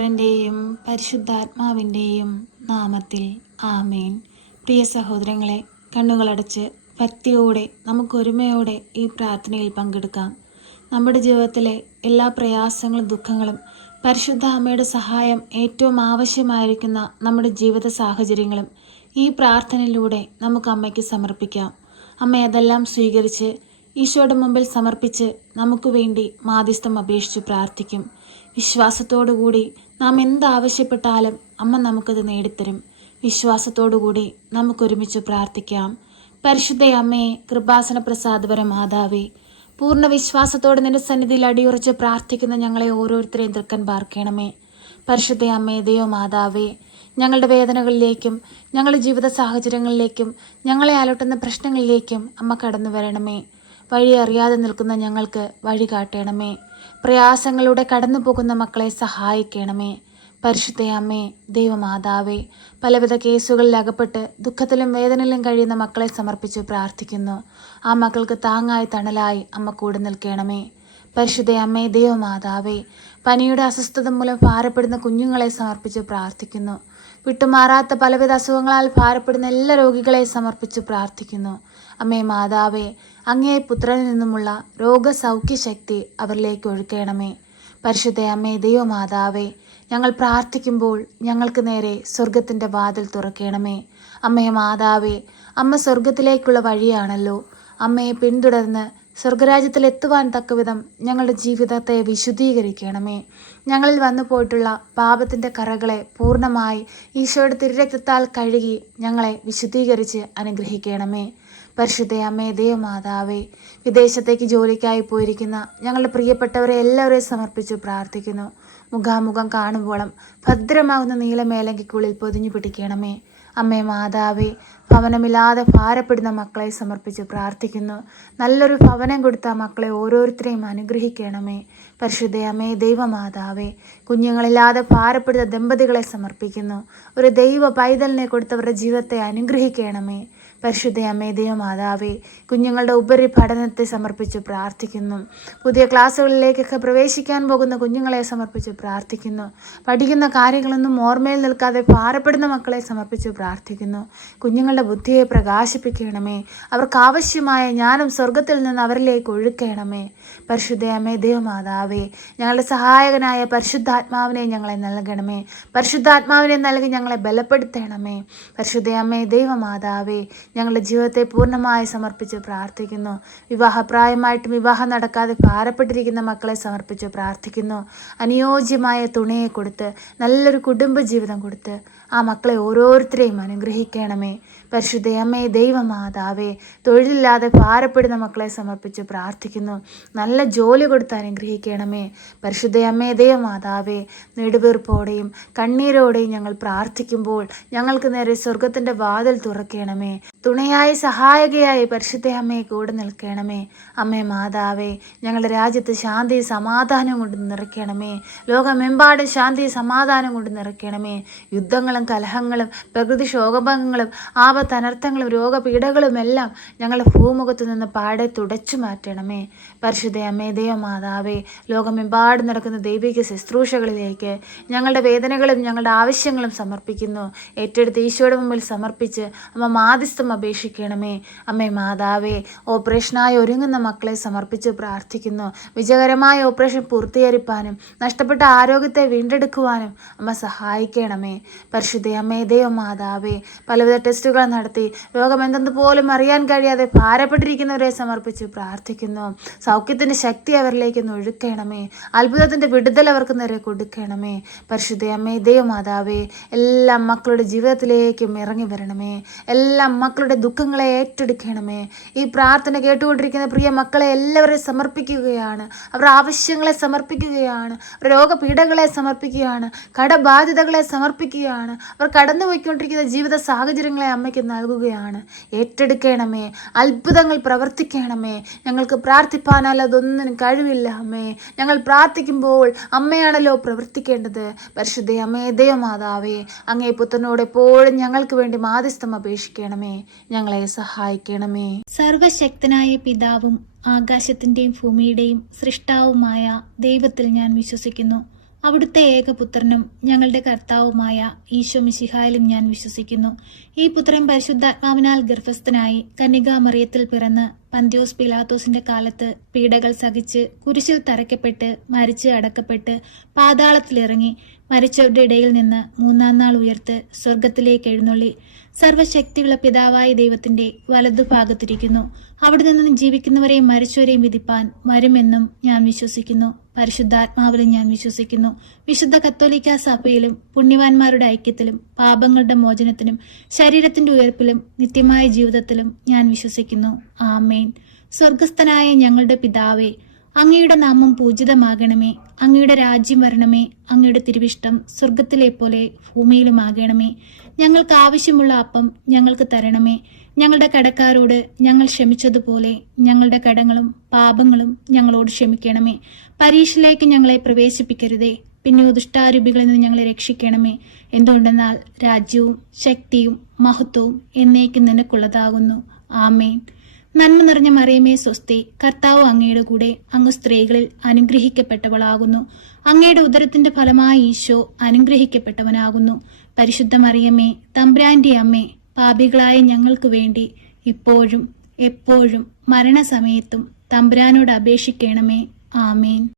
പുത്രൻ്റെയും പരിശുദ്ധാത്മാവിൻ്റെയും നാമത്തിൽ ആമേൻ. പ്രിയ സഹോദരങ്ങളെ, കണ്ണുകളടച്ച് ഭക്തിയോടെ നമുക്കൊരുമയോടെ ഈ പ്രാർത്ഥനയിൽ പങ്കെടുക്കാം. നമ്മുടെ ജീവിതത്തിലെ എല്ലാ പ്രയാസങ്ങളും ദുഃഖങ്ങളും പരിശുദ്ധ അമ്മയുടെ സഹായം ഏറ്റവും ആവശ്യമായിരിക്കുന്ന നമ്മുടെ ജീവിത സാഹചര്യങ്ങളും ഈ പ്രാർത്ഥനയിലൂടെ നമുക്ക് അമ്മയ്ക്ക് സമർപ്പിക്കാം. അമ്മ അതെല്ലാം സ്വീകരിച്ച് ഈശോയുടെ മുമ്പിൽ സമർപ്പിച്ച് നമുക്ക് വേണ്ടി മാധ്യസ്ഥം അപേക്ഷിച്ച് പ്രാർത്ഥിക്കും. വിശ്വാസത്തോടുകൂടി നാം എന്താവശ്യപ്പെട്ടാലും അമ്മ നമുക്കത് നേടിത്തരും. വിശ്വാസത്തോടുകൂടി നമുക്കൊരുമിച്ച് പ്രാർത്ഥിക്കാം. പരിശുദ്ധ അമ്മയെ, കൃപാസന പ്രസാദപര മാതാവേ, പൂർണ്ണ വിശ്വാസത്തോടെ നിന്റെ സന്നിധിയിൽ അടിയുറച്ച് പ്രാർത്ഥിക്കുന്ന ഞങ്ങളെ ഓരോരുത്തരെയും തൃക്കൻ പാർക്കണമേ. പരിശുദ്ധ അമ്മേ, ദൈവമാതാവേ, ഞങ്ങളുടെ വേദനകളിലേക്കും ഞങ്ങളുടെ ജീവിത സാഹചര്യങ്ങളിലേക്കും ഞങ്ങളെ അലട്ടുന്ന പ്രശ്നങ്ങളിലേക്കും അമ്മ കടന്നു വരണമേ. വഴി അറിയാതെ നിൽക്കുന്ന ഞങ്ങൾക്ക് വഴി കാട്ടണമേ. പ്രയാസങ്ങളിലൂടെ കടന്നു പോകുന്ന മക്കളെ സഹായിക്കണമേ. പരിശുദ്ധ അമ്മേ, ദൈവമാതാവേ, പലവിധ കേസുകളിൽ അകപ്പെട്ട് ദുഃഖത്തിലും വേദനയിലും കഴിയുന്ന മക്കളെ സമർപ്പിച്ച് പ്രാർത്ഥിക്കുന്നു. ആ മക്കൾക്ക് താങ്ങായി തണലായി അമ്മ കൂടെ നിൽക്കണമേ. പരിശുദ്ധ അമ്മേ, ദൈവമാതാവേ, പനിയുടെ അസ്വസ്ഥത മൂലം ഭാരപ്പെടുന്ന കുഞ്ഞുങ്ങളെ സമർപ്പിച്ച് പ്രാർത്ഥിക്കുന്നു. വിട്ടുമാറാത്ത പലവിധ അസുഖങ്ങളാൽ ഭാരപ്പെടുന്ന എല്ലാ രോഗികളെ സമർപ്പിച്ച് പ്രാർത്ഥിക്കുന്നു. അമ്മേ മാതാവേ, അങ്ങേ പുത്രനിൽ നിന്നുമുള്ള രോഗസൗഖ്യശക്തി അവരിലേക്ക് ഒഴുക്കണമേ. പരിശുദ്ധ അമ്മേ, ദൈവമാതാവേ, ഞങ്ങൾ പ്രാർത്ഥിക്കുമ്പോൾ ഞങ്ങൾക്ക് നേരെ സ്വർഗത്തിൻ്റെ വാതിൽ തുറക്കണമേ. അമ്മേ മാതാവേ, അമ്മ സ്വർഗത്തിലേക്കുള്ള വഴിയാണല്ലോ. അമ്മയെ പിന്തുടർന്ന് സ്വർഗരാജ്യത്തിലെത്തുവാൻ തക്കവിധം ഞങ്ങളുടെ ജീവിതത്തെ വിശുദ്ധീകരിക്കണമേ. ഞങ്ങളിൽ വന്നു പോയിട്ടുള്ള പാപത്തിൻ്റെ കറകളെ പൂർണ്ണമായി ഈശോയുടെ തിരുരക്തത്താൽ കഴുകി ഞങ്ങളെ വിശുദ്ധീകരിച്ച് അനുഗ്രഹിക്കണമേ. പരിശുദ്ധ അമ്മേ, ദൈവമാതാവേ, വിദേശത്തേക്ക് ജോലിക്കായി പോയിരിക്കുന്ന ഞങ്ങളുടെ പ്രിയപ്പെട്ടവരെ എല്ലാവരെയും സമർപ്പിച്ച് പ്രാർത്ഥിക്കുന്നു. മുഖാമുഖം കാണുമ്പോളം ഭദ്രമാകുന്ന നീലമേലങ്കിക്കുള്ളിൽ പൊതിഞ്ഞു പിടിക്കണമേ. അമ്മേ മാതാവേ, ഭവനമില്ലാതെ ഭാരപ്പെടുന്ന മക്കളെ സമർപ്പിച്ച് പ്രാർത്ഥിക്കുന്നു. നല്ലൊരു ഭവനം കൊടുത്ത മക്കളെ ഓരോരുത്തരെയും അനുഗ്രഹിക്കണമേ. പരിശുദ്ധ അമ്മേ, ദൈവമാതാവേ, കുഞ്ഞുങ്ങളില്ലാതെ ഭാരപ്പെടുന്ന ദമ്പതികളെ സമർപ്പിക്കുന്നു. ഒരു ദൈവ പൈതലിനെ കൊടുത്തവരുടെ ജീവിതത്തെ അനുഗ്രഹിക്കണമേ. പരിശുദ്ധ അമ്മേ, ദൈവമാതാവേ, കുഞ്ഞുങ്ങളുടെ ഉപരിപഠനത്തെ സമർപ്പിച്ച് പ്രാർത്ഥിക്കുന്നു. പുതിയ ക്ലാസ്സുകളിലേക്കൊക്കെ പ്രവേശിക്കാൻ പോകുന്ന കുഞ്ഞുങ്ങളെ സമർപ്പിച്ച് പ്രാർത്ഥിക്കുന്നു. പഠിക്കുന്ന കാര്യങ്ങളൊന്നും ഓർമ്മയിൽ നിൽക്കാതെ ഭാരപ്പെടുന്ന മക്കളെ സമർപ്പിച്ച് പ്രാർത്ഥിക്കുന്നു. കുഞ്ഞുങ്ങളുടെ ബുദ്ധിയെ പ്രകാശിപ്പിക്കണമേ. അവർക്ക് ആവശ്യമായ ജ്ഞാനം സ്വർഗത്തിൽ നിന്ന് അവരിലേക്ക് ഒഴുക്കണമേ. പരിശുദ്ധ അമ്മേ, ദൈവമാതാവേ, ഞങ്ങളുടെ സഹായകനായ പരിശുദ്ധാത്മാവിനെ ഞങ്ങളെ നൽകണമേ. പരിശുദ്ധാത്മാവിനെ നൽകി ഞങ്ങളെ ബലപ്പെടുത്തണമേ. പരിശുദ്ധ അമ്മേ, ദൈവമാതാവേ, ഞങ്ങളുടെ ജീവിതത്തെ പൂർണ്ണമായി സമർപ്പിച്ച് പ്രാർത്ഥിക്കുന്നു. വിവാഹപ്രായമായിട്ടും വിവാഹം നടക്കാതെ ഭാരപ്പെട്ടിരിക്കുന്ന മക്കളെ സമർപ്പിച്ച് പ്രാർത്ഥിക്കുന്നു. അനുയോജ്യമായ തുണയെ കൊടുത്ത് നല്ലൊരു കുടുംബജീവിതം കൊടുത്ത് ആ മക്കളെ ഓരോരുത്തരെയും അനുഗ്രഹിക്കണമേ. പരിശുദ്ധ അമ്മേ, ദൈവമാതാവേ, തൊഴിലില്ലാതെ ഭാരപ്പെടുന്ന മക്കളെ സമർപ്പിച്ച് പ്രാർത്ഥിക്കുന്നു. നല്ല ജോലി കൊടുത്ത് അനുഗ്രഹിക്കണമേ. പരിശുദ്ധ അമ്മേ, ദൈവമാതാവേ, നെടുവീർപ്പോടെയും കണ്ണീരോടെയും ഞങ്ങൾ പ്രാർത്ഥിക്കുമ്പോൾ ഞങ്ങൾക്ക് നേരെ സ്വർഗത്തിൻ്റെ വാതിൽ തുറക്കണമേ. തുണയായി സഹായകയായി പരിശുദ്ധ അമ്മയെ കൂടെ നിൽക്കണമേ. അമ്മേ മാതാവേ, ഞങ്ങളുടെ രാജ്യത്ത് ശാന്തി സമാധാനം കൊണ്ട് നിറയ്ക്കണമേ. ലോകമെമ്പാടും ശാന്തി സമാധാനം കൊണ്ട് നിറയ്ക്കണമേ. യുദ്ധങ്ങളും കലഹങ്ങളും പ്രകൃതിക്ഷോഭങ്ങളും ആപത്തനർത്ഥങ്ങളും രോഗപീഠകളും എല്ലാം ഞങ്ങളുടെ ഭൂമുഖത്തു നിന്ന് പാടെ തുടച്ചു മാറ്റണമേ. പരിശുദ്ധ അമ്മേ, ദൈവമാതാവേ, ലോകമെമ്പാടും നടക്കുന്ന ദൈവിക ശുശ്രൂഷകളിലേക്ക് ഞങ്ങളുടെ വേദനകളും ഞങ്ങളുടെ ആവശ്യങ്ങളും സമർപ്പിക്കുന്നു. ഏറ്റെടുത്ത് ഈശോയുടെ മുമ്പിൽ സമർപ്പിച്ച് അമ്മ മാധ്യസ്ഥം അപേക്ഷിക്കണമേ. അമ്മേ മാതാവേ, ഓപ്പറേഷനായി ഒരുങ്ങുന്ന മക്കളെ സമർപ്പിച്ച് പ്രാർത്ഥിക്കുന്നു. വിജയകരമായ ഓപ്പറേഷൻ പൂർത്തീകരിപ്പാനും നഷ്ടപ്പെട്ട ആരോഗ്യത്തെ വീണ്ടെടുക്കുവാനും അമ്മ സഹായിക്കണമേ. പരിശുദ്ധ അമ്മേ, ദൈവമാതാവേ, പലവിധ ടെസ്റ്റുകൾ നടത്തി രോഗമെന്തെന്ന് പോലും അറിയാൻ കഴിയാതെ ഭാരപ്പെട്ടിരിക്കുന്നവരെ സമർപ്പിച്ച് പ്രാർത്ഥിക്കുന്നു. സൗഖ്യത്തിൻ്റെ ശക്തി അവരിലേക്ക് ഒഴുക്കണമേ. അത്ഭുതത്തിൻ്റെ വിടുതൽ അവർക്ക് നേരെ കൊടുക്കണമേ. പരിശുദ്ധ അമ്മേ, ദൈവമാതാവേ, എല്ലാ മക്കളുടെ ജീവിതത്തിലേക്കും ഇറങ്ങി വരണമേ. എല്ലാ മക്കളുടെ ദുഃഖങ്ങളെ ഏറ്റെടുക്കണമേ. ഈ പ്രാർത്ഥന കേട്ടുകൊണ്ടിരിക്കുന്ന പ്രിയ മക്കളെ എല്ലാവരെയും സമർപ്പിക്കുകയാണ്. അവരുടെ ആവശ്യങ്ങളെ സമർപ്പിക്കുകയാണ്. രോഗപീഠകളെ സമർപ്പിക്കുകയാണ്. കടബാധ്യതകളെ സമർപ്പിക്കുകയാണ്. അവർ കടന്നുപോയിക്കൊണ്ടിരിക്കുന്ന ജീവിത സാഹചര്യങ്ങളെ അമ്മയ്ക്ക് നൽകുകയാണ്. ഏറ്റെടുക്കണമേ. അത്ഭുതങ്ങൾ പ്രവർത്തിക്കണമേ. ഞങ്ങൾക്ക് പ്രാർത്ഥിപ്പാനാൽ അതൊന്നിനും കഴിവില്ല അമ്മേ. ഞങ്ങൾ പ്രാർത്ഥിക്കുമ്പോൾ അമ്മയാണല്ലോ പ്രവർത്തിക്കേണ്ടത്. പരിശുദ്ധ അമ്മേ, ദൈവമാതാവേ, അങ്ങേ പുത്രനോട് എപ്പോഴും ഞങ്ങൾക്ക് വേണ്ടി മാധ്യസ്ഥം അപേക്ഷിക്കണമേ. ഞങ്ങളെ സഹായിക്കണമേ. സർവശക്തനായ പിതാവും ആകാശത്തിൻ്റെയും ഭൂമിയുടെയും സൃഷ്ടാവുമായ ദൈവത്തിൽ ഞാൻ വിശ്വസിക്കുന്നു. അവിടുത്തെ ഏകപുത്രനും ഞങ്ങളുടെ കർത്താവുമായ ഈശോ മിശിഹായിലും ഞാൻ വിശ്വസിക്കുന്നു. ഈ പുത്രൻ പരിശുദ്ധാത്മാവിനാൽ ഗർഭസ്ഥനായി കന്യകാമറിയത്തിൽ പിറന്ന് പന്ത്യോസ് പിലാത്തോസിന്റെ കാലത്ത് പീഡകൾ സഹിച്ച് കുരിശിൽ തറയ്ക്കപ്പെട്ട് മരിച്ച് അടക്കപ്പെട്ട് പാതാളത്തിലിറങ്ങി മരിച്ചവരുടെ ഇടയിൽ നിന്ന് മൂന്നാം നാൾ ഉയർത്ത് സ്വർഗത്തിലേക്ക് എഴുന്നള്ളി സർവശക്തിയുള്ള പിതാവായ ദൈവത്തിന്റെ വലതുഭാഗത്തിരിക്കുന്നു. അവിടെ നിന്ന് ജീവിക്കുന്നവരെയും മരിച്ചവരെയും വിധിപ്പാൻ വരുമെന്നും ഞാൻ വിശ്വസിക്കുന്നു. പരിശുദ്ധാത്മാവിലും ഞാൻ വിശ്വസിക്കുന്നു. വിശുദ്ധ കത്തോലിക്കാ സഭയിലും പുണ്യവാന്മാരുടെ ഐക്യത്തിലും പാപങ്ങളുടെ മോചനത്തിനും ശരീരത്തിന്റെ ഉയർപ്പിലും നിത്യമായ ജീവിതത്തിലും ഞാൻ വിശ്വസിക്കുന്നു. ആമേൻ. സ്വർഗസ്ഥനായ ഞങ്ങളുടെ പിതാവേ, അങ്ങയുടെ നാമം പൂജിതമാകണമേ. അങ്ങയുടെ രാജ്യം വരണമേ. അങ്ങയുടെ തിരുവിഷ്ടം സ്വർഗത്തിലെ പോലെ ഭൂമിയിലുമാകണമേ. ഞങ്ങൾക്ക് ആവശ്യമുള്ള അപ്പം ഞങ്ങൾക്ക് തരണമേ. ഞങ്ങളുടെ കടക്കാരോട് ഞങ്ങൾ ക്ഷമിച്ചതുപോലെ ഞങ്ങളുടെ കടങ്ങളും പാപങ്ങളും ഞങ്ങളോട് ക്ഷമിക്കണമേ. പരീക്ഷയിലേക്ക് ഞങ്ങളെ പ്രവേശിപ്പിക്കരുതേ, പിന്നെ ദുഷ്ടാരൂപികളിൽ നിന്ന് ഞങ്ങളെ രക്ഷിക്കണമേ. എന്തുകൊണ്ടെന്നാൽ രാജ്യവും ശക്തിയും മഹത്വവും എന്നേക്കും നിനക്കുള്ളതാകുന്നു. ആമേൻ. നന്മ നിറഞ്ഞ മറിയമേ സ്വസ്തി, കർത്താവ് അങ്ങയുടെ കൂടെ, അങ്ങ് സ്ത്രീകളിൽ അനുഗ്രഹിക്കപ്പെട്ടവളാകുന്നു. അങ്ങയുടെ ഉദരത്തിന്റെ ഫലമായ ഈശോ അനുഗ്രഹിക്കപ്പെട്ടവനാകുന്നു. പരിശുദ്ധ മറിയമേ, തമ്പുരാന്റെ അമ്മേ, പാപികളായ ഞങ്ങൾക്ക് വേണ്ടി ഇപ്പോഴും എപ്പോഴും മരണസമയത്തും തമ്പുരാനോട് അപേക്ഷിക്കണമേ. ആമേൻ.